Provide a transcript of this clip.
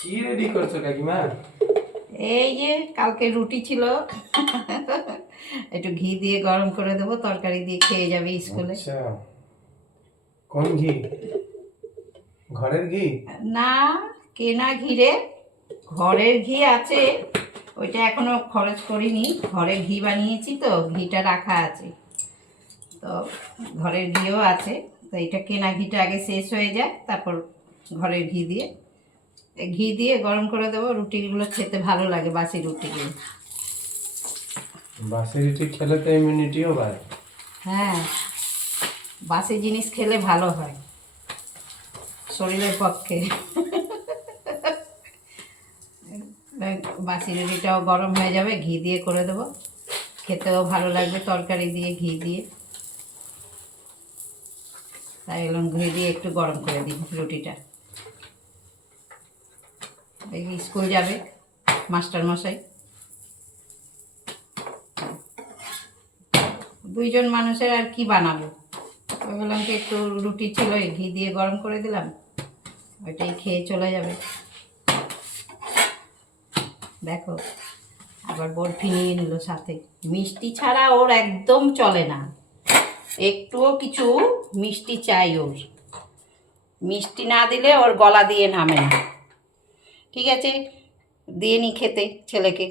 কি রেডি করছো কাকিমা? এই যে কালকে রুটি ছিল, একটু ঘি দিয়ে গরম করে দেবো, তরকারি দিয়ে খেয়ে যাবে স্কুলে। আচ্ছা, কোন ঘি? ঘরের ঘি? না, কেনা ঘিরে। ঘরের ঘি আছে, ওইটা এখনো খরচ করিনি। ঘরে ঘি বানিয়েছি তো, ঘিটা রাখা আছে। তো ঘরের ঘিও আছে, তো এটা কেনা ঘিটা আগে শেষ হয়ে যায়, তারপর ঘরের ঘি দিয়ে গরম করে দেবো। রুটিগুলো খেতে ভালো লাগে, বাসি রুটিগুলো। বাসি রুটি খেলে তো ইমিউনিটিও বাড়ে। হ্যাঁ, বাসি জিনিস খেলে ভালো হয় শরীরের পক্ষে। বাসি রুটিটাও গরম হয়ে যাবে, ঘি দিয়ে করে দেবো, খেতেও ভালো লাগবে তরকারি দিয়ে, ঘি দিয়ে। তাই এলাম ঘি দিয়ে একটু গরম করে দিই রুটিটা। এই স্কুল যাবে মাস্টার মশাই, দুইজন মানুষের আর কি বানাবো। ওই বললাম কি একটু রুটি ছিল, ঘি দিয়ে গরম করে দিলাম, ওইটাই খেয়ে চলে যাবে। দেখো, আবার বরফি নিয়ে নিল সাথে। মিষ্টি ছাড়া ওর একদম চলে না, একটুও কিছু মিষ্টি চাই ওর। মিষ্টি না দিলে ওর গলা দিয়ে নামে না। ঠিক আছে, দিয়ে নি খেতে ছেলেকে।